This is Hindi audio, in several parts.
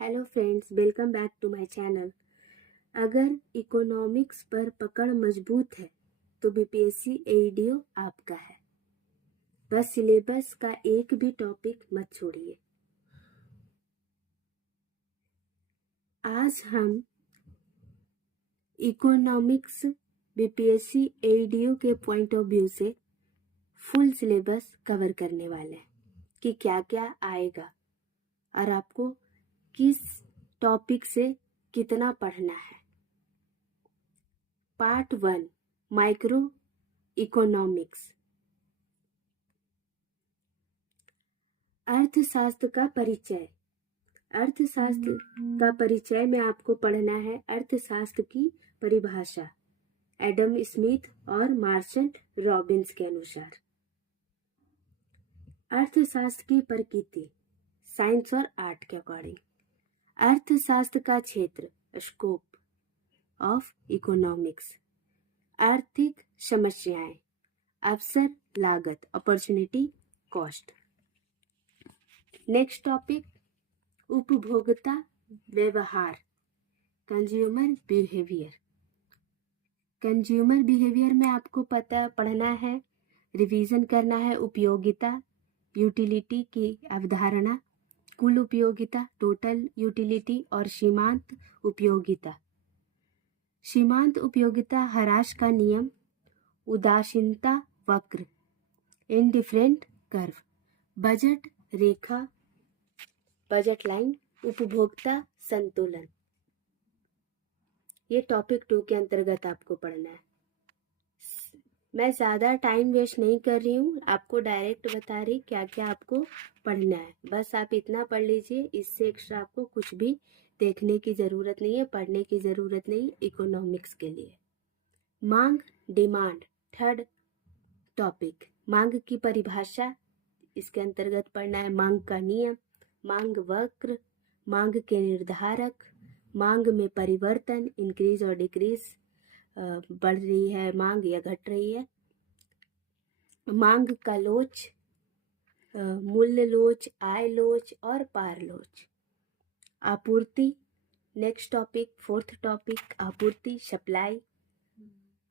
Hello friends, welcome back to my channel. अगर इकोनॉमिक्स पर पकड़ मजबूत है तो बीपीएससी एईडीओ आपका है। बस सिलेबस का एक भी टॉपिक मत छोड़िए। आज हम इकोनॉमिक्स बीपीएससी एईडीओ के पॉइंट ऑफ व्यू से फुल सिलेबस कवर करने वाले हैं कि क्या क्या आएगा और आपको किस टॉपिक से कितना पढ़ना है। Part 1, micro economics. अर्थशास्त्र का परिचय। अर्थशास्त्र का परिचय में आपको पढ़ना है अर्थशास्त्र की परिभाषा एडम स्मिथ और मार्शल रॉबिन्स के अनुसार। अर्थशास्त्र की प्रकृति साइंस और आर्ट के अकॉर्डिंग। अर्थशास्त्र का क्षेत्र स्कोप ऑफ इकोनॉमिक्स। आर्थिक समस्याएं, अवसर, लागत, अपॉर्चुनिटी कॉस्ट। नेक्स्ट टॉपिक उपभोक्ता व्यवहार, कंज्यूमर बिहेवियर। कंज्यूमर बिहेवियर में आपको पढ़ना है, रिवीजन करना है उपयोगिता, यूटिलिटी की अवधारणा, कुल उपयोगिता, टोटल यूटिलिटी और सीमांत उपयोगिता। सीमांत उपयोगिता, ह्रास का नियम, उदासीनता वक्र, इंडिफरेंट कर्व, बजट रेखा, बजट लाइन, उपभोक्ता संतुलन। ये टॉपिक 2 के अंतर्गत आपको पढ़ना है। मैं ज़्यादा टाइम वेस्ट नहीं कर रही हूँ, आपको डायरेक्ट बता रही क्या क्या आपको पढ़ना है। बस आप इतना पढ़ लीजिए, इससे एक्स्ट्रा आपको कुछ भी देखने की ज़रूरत नहीं है, पढ़ने की ज़रूरत नहीं इकोनॉमिक्स के लिए। मांग डिमांड, थर्ड टॉपिक, मांग की परिभाषा, इसके अंतर्गत पढ़ना है मांग का नियम, मांग वक्र, मांग के निर्धारक, मांग में परिवर्तन, इंक्रीज और डिक्रीज, बढ़ रही है मांग या घट रही है, मांग का लोच, मूल्य लोच, आय लोच और पार लोच। आपूर्ति, नेक्स्ट टॉपिक, फोर्थ टॉपिक, आपूर्ति सप्लाई,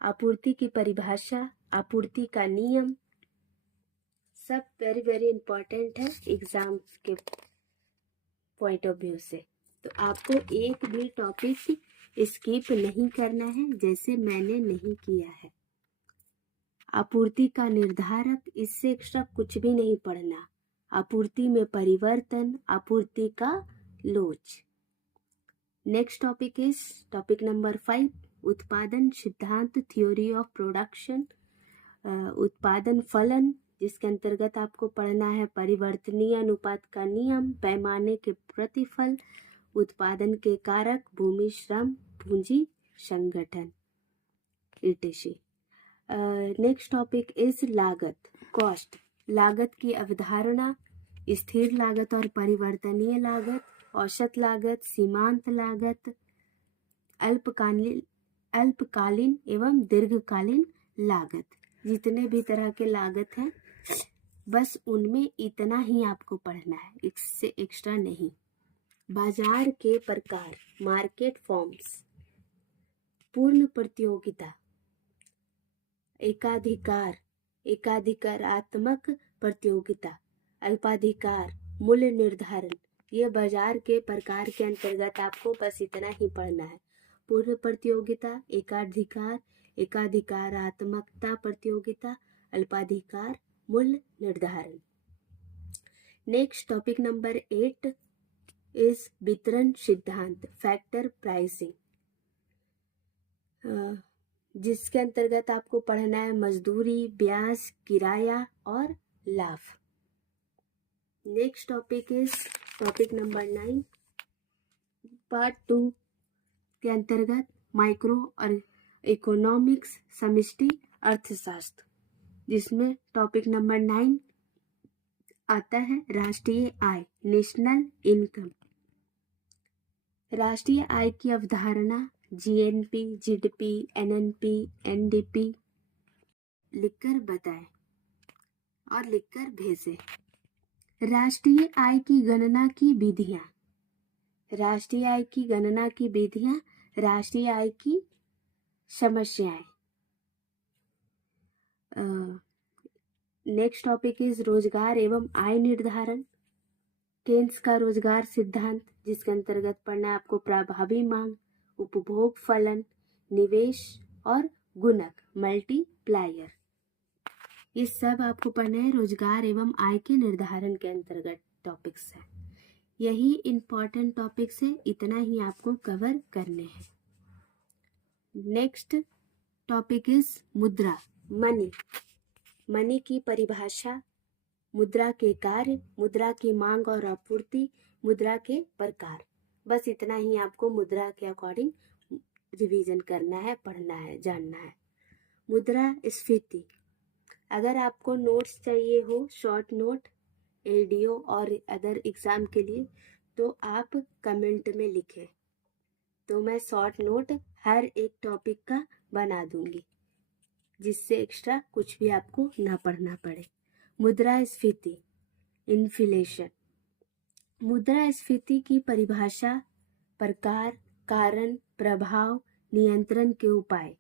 आपूर्ति की परिभाषा, आपूर्ति का नियम, सब वेरी वेरी इंपॉर्टेंट है एग्जाम्स के पॉइंट ऑफ व्यू से। तो आपको एक भी टॉपिक स्किप नहीं करना है, जैसे मैंने नहीं किया है। आपूर्ति का निर्धारक, इससे एक्स्ट्रा कुछ भी नहीं पढ़ना। आपूर्ति में परिवर्तन, आपूर्ति का लोच। Next topic is topic number 5, उत्पादन सिद्धांत, थ्योरी ऑफ प्रोडक्शन, उत्पादन फलन, जिसके अंतर्गत आपको पढ़ना है परिवर्तनीय अनुपात का नियम, पैमाने के प्रतिफल, उत्पादन के कारक, भूमि, श्रम, पूंजी, संगठन, etc. नेक्स्ट टॉपिक इज लागत, कॉस्ट, लागत की अवधारणा, स्थिर लागत और परिवर्तनीय लागत, औसत लागत, सीमांत लागत, अल्पकालीन एवं दीर्घकालीन लागत। जितने भी तरह के लागत हैं बस उनमें इतना ही आपको पढ़ना है, इससे एक्स्ट्रा नहीं। बाजार के प्रकार, मार्केट फॉर्म्स, पूर्ण प्रतियोगिता, एकाधिकार, एकाधिकारात्मक प्रतियोगिता, अल्पाधिकार, मूल्य निर्धारण। ये बाजार के प्रकार के अंतर्गत आपको बस इतना ही पढ़ना है। पूर्ण प्रतियोगिता, एकाधिकार, एकाधिकारात्मकता प्रतियोगिता, अल्पाधिकार, मूल्य निर्धारण। नेक्स्ट टॉपिक नंबर 8 इज वितरण सिद्धांत, फैक्टर प्राइसिंग, जिसके अंतर्गत आपको पढ़ना है मजदूरी, ब्याज, किराया और लाभ। Next topic is topic number 9, part 2 के अंतर्गत माइक्रो और इकोनॉमिक्स, समष्टि अर्थशास्त्र, जिसमें टॉपिक नंबर 9 आता है राष्ट्रीय आय, नेशनल इनकम। राष्ट्रीय आय की अवधारणा, जीएनपी, जीडीपी, एनएनपी, एनडीपी लिखकर बताएं और लिखकर भेजें। राष्ट्रीय आय की गणना की विधियां, राष्ट्रीय आय की गणना की विधियां, राष्ट्रीय आय की समस्याएं। नेक्स्ट टॉपिक इज रोजगार एवं आय निर्धारण। केन्स का रोजगार सिद्धांत, जिसके अंतर्गत पढ़ना है आपको प्रभावी मांग, उपभोग फलन, निवेश और गुणक मल्टीप्लायर। ये सब आपको पढ़ना है रोजगार एवं आय के निर्धारण के अंतर्गत टॉपिक्स है। यही इम्पॉर्टेंट टॉपिक्स है, इतना ही आपको कवर करने हैं। नेक्स्ट टॉपिक इज मुद्रा, मनी। मनी की परिभाषा, मुद्रा के कार्य, मुद्रा की मांग और आपूर्ति, मुद्रा के प्रकार। बस इतना ही आपको मुद्रा के अकॉर्डिंग रिवीजन करना है, पढ़ना है, जानना है। मुद्रा स्फीति, अगर आपको नोट्स चाहिए हो, शॉर्ट नोट एडीओ और अदर एग्जाम के लिए, तो आप कमेंट में लिखें, तो मैं शॉर्ट नोट हर एक टॉपिक का बना दूंगी, जिससे एक्स्ट्रा कुछ भी आपको ना पढ़ना पड़े। मुद्रा स्फीति, इन्फ्लेशन। मुद्रा स्फीति की परिभाषा, प्रकार, कारण, प्रभाव, नियंत्रण के उपाय,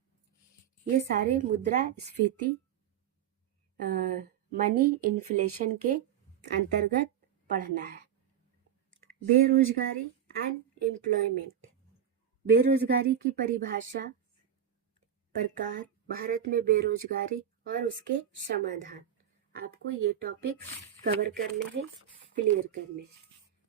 ये सारे मुद्रा स्फीति मनी इन्फ्लेशन के अंतर्गत पढ़ना है। बेरोजगारी एंड एम्प्लॉयमेंट, बेरोजगारी की परिभाषा, प्रकार, भारत में बेरोजगारी और उसके समाधान। आपको ये टॉपिक कवर करने हैं, क्लियर करने हैं।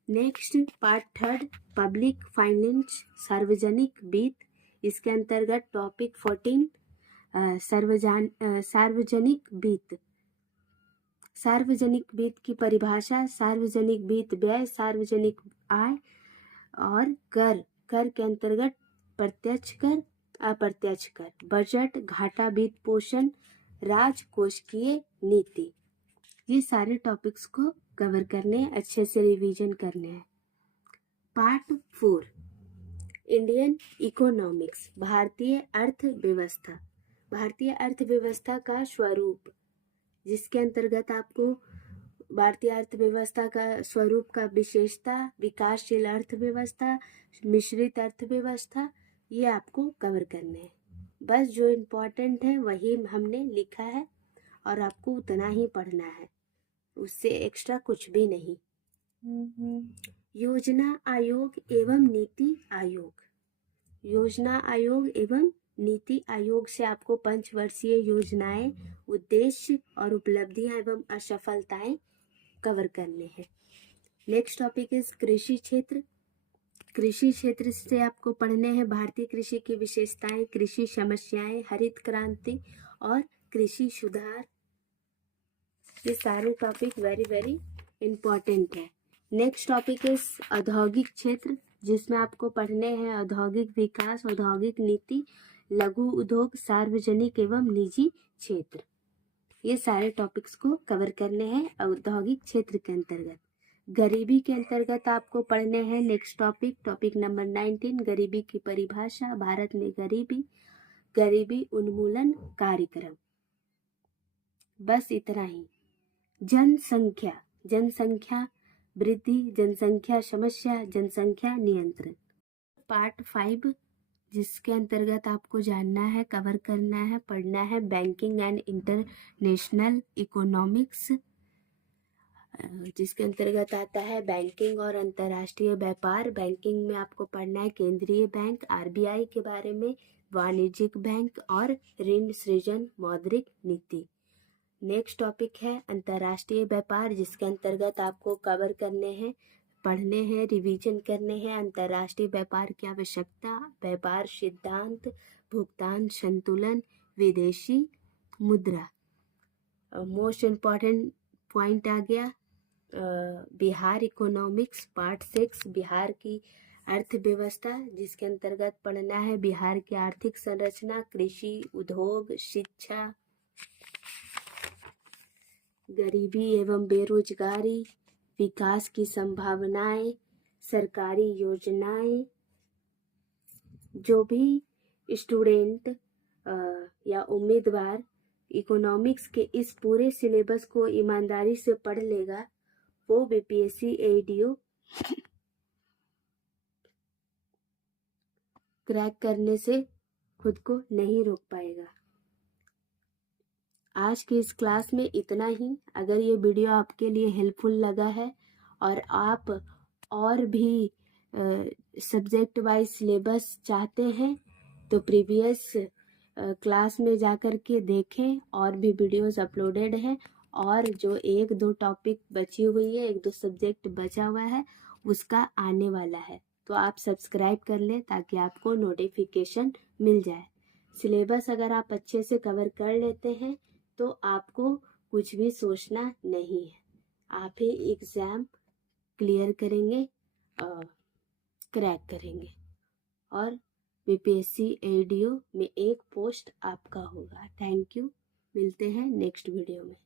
Next part third, public finance, सार्वजनिक वित्त। इसके अंतर्गत टॉपिक 14 सार्वजनिक वित्त। सार्वजनिक वित्त की परिभाषा, सार्वजनिक वित्त व्यय, सार्वजनिक आय और कर। कर के अंतर्गत प्रत्यक्ष कर, अप्रत्यक्ष कर, बजट, घाटा वित्त पोषण, राजकोषीय नीति। ये सारे टॉपिक्स को कवर करने, अच्छे से रिवीजन करने हैं। पार्ट 4, इंडियन इकोनॉमिक्स, भारतीय अर्थव्यवस्था। भारतीय अर्थव्यवस्था का स्वरूप, जिसके अंतर्गत आपको भारतीय अर्थव्यवस्था का स्वरूप का विशेषता, विकासशील अर्थव्यवस्था, मिश्रित अर्थव्यवस्था, ये आपको कवर करने हैं। बस जो इम्पोर्टेंट है वही हमने लिखा है और आपको उतना ही पढ़ना है, उससे एक्स्ट्रा कुछ भी नहीं। योजना आयोग एवं नीति आयोग। योजना आयोग एवं नीति आयोग से आपको पंचवर्षीय योजनाएं, उद्देश्य और उपलब्धियां एवं असफलताएं कवर करने हैं। नेक्स्ट टॉपिक इज कृषि क्षेत्र। कृषि क्षेत्र से आपको पढ़ने हैं भारतीय कृषि की विशेषताएं, कृषि समस्याएं, हरित क्रांति और कृषि सुधार। ये सारे टॉपिक वेरी वेरी इंपॉर्टेंट है। नेक्स्ट टॉपिक इज औद्योगिक क्षेत्र, जिसमें आपको पढ़ने हैं औद्योगिक विकास, औद्योगिक नीति, लघु उद्योग, सार्वजनिक एवं निजी क्षेत्र। ये सारे टॉपिक्स को कवर करने हैं औद्योगिक क्षेत्र के अंतर्गत। गरीबी के अंतर्गत आपको पढ़ने हैं नेक्स्ट टॉपिक, टॉपिक नंबर 19, गरीबी की परिभाषा, भारत में गरीबी, गरीबी उन्मूलन कार्यक्रम। बस इतना ही। जनसंख्या, जनसंख्या वृद्धि, जनसंख्या समस्या, जनसंख्या नियंत्रण। पार्ट 5, जिसके अंतर्गत आपको जानना है, कवर करना है, पढ़ना है बैंकिंग एंड इंटरनेशनल इकोनॉमिक्स, जिसके अंतर्गत आता है बैंकिंग और अंतर्राष्ट्रीय व्यापार। बैंकिंग में आपको पढ़ना है केंद्रीय बैंक आरबीआई के बारे में, वाणिज्यिक बैंक और ऋण सृजन मौद्रिक नीति। नेक्स्ट टॉपिक है अंतर्राष्ट्रीय व्यापार, जिसके अंतर्गत आपको कवर करने हैं, पढ़ने हैं, रिवीजन करने हैं। अंतर्राष्ट्रीय व्यापार की आवश्यकता, व्यापार सिद्धांत, भुगतान संतुलन, विदेशी मुद्रा। मोस्ट इम्पॉर्टेंट पॉइंट आ गया बिहार इकोनॉमिक्स, पार्ट 6, बिहार की अर्थव्यवस्था, जिसके अंतर्गत पढ़ना है बिहार की आर्थिक संरचना, कृषि, उद्योग, शिक्षा, गरीबी एवं बेरोजगारी, विकास की संभावनाएं, सरकारी योजनाएं। जो भी स्टूडेंट या उम्मीदवार इकोनॉमिक्स के इस पूरे सिलेबस को ईमानदारी से पढ़ लेगा, वो बीपीएससी एडीओ क्रैक करने से खुद को नहीं रोक पाएगा। आज की इस क्लास में इतना ही। अगर ये वीडियो आपके लिए हेल्पफुल लगा है और आप और भी सब्जेक्ट वाइज सिलेबस चाहते हैं तो प्रीवियस क्लास में जाकर के देखें, और भी वीडियोस अपलोडेड हैं। और जो एक दो टॉपिक बची हुई है, एक दो सब्जेक्ट बचा हुआ है, उसका आने वाला है, तो आप सब्सक्राइब कर लें ताकि आपको नोटिफिकेशन मिल जाए। सिलेबस अगर आप अच्छे से कवर कर लेते हैं तो आपको कुछ भी सोचना नहीं है, आप ही एग्ज़ाम क्लियर करेंगे, क्रैक करेंगे, और बीपीएससी एडीओ में एक पोस्ट आपका होगा। Thank you. मिलते हैं नेक्स्ट वीडियो में।